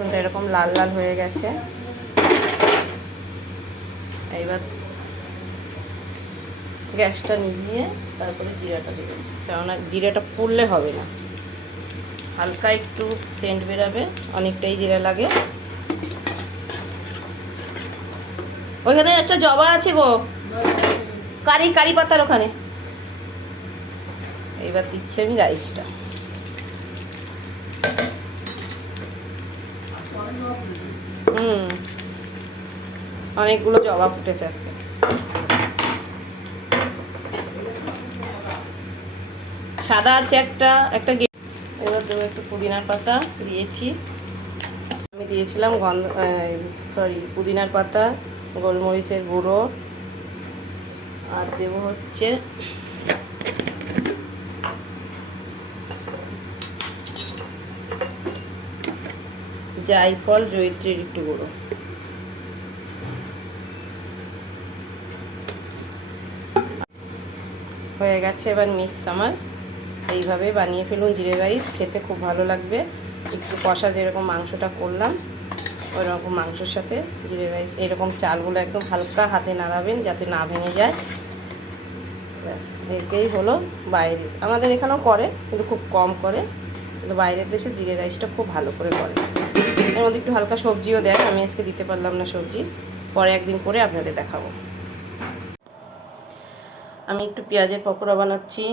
রসুনটা এরকম লাল লাল হয়ে গেছে। এবার গ্যাসটা নিভিয়ে তারপরে জিরাটা দেবেন, কেননা জিরাটা পুড়লে হবে না, হালকা একটু সেন্ট বেরাবে, অনেকটাই জিরা লাগে। ওইখানে একটা জবা আছে গো, কারি পাতার ওখানে। এবার দিচ্ছি আমি রাইসটা। অনেকগুলো জবা ফুটেছে আজকে। সাদা আছে একটা। এবার দেবো একটু পুদিনার পাতা দিয়েছি আমি, দিয়েছিলাম পুদিনার পাতা, গোলমরিচের গুঁড়ো, আর দেবো হচ্ছে জায়ফল, জয়িত্রীর একটু গুঁড়ো। হয়ে গেছে এবার মিক্স আমার। এইভাবে বানিয়ে ফেলুন জিরে রাইস, খেতে খুব ভালো লাগবে। একটু কষা যেরকম মাংসটা করলাম ওই রকম মাংসের সাথে জিরে রাইস, এরকম চালগুলো একদম হালকা হাতে নাড়াবেন যাতে না ভেঙে যায়। ব্যাস, এটাই হলো। বাইরে আমাদের এখানেও করে, কিন্তু খুব কম করে, কিন্তু বাইরের দেশে জিরে রাইসটা খুব ভালো করে করে। এর মধ্যে একটু হালকা সবজিও দেয়, আমি আজকে দিতে পারলাম না সবজি, পরে একদিন করে আপনাদের দেখাবো। আমি একটু পেঁয়াজের পকোড়া বানাচ্ছি।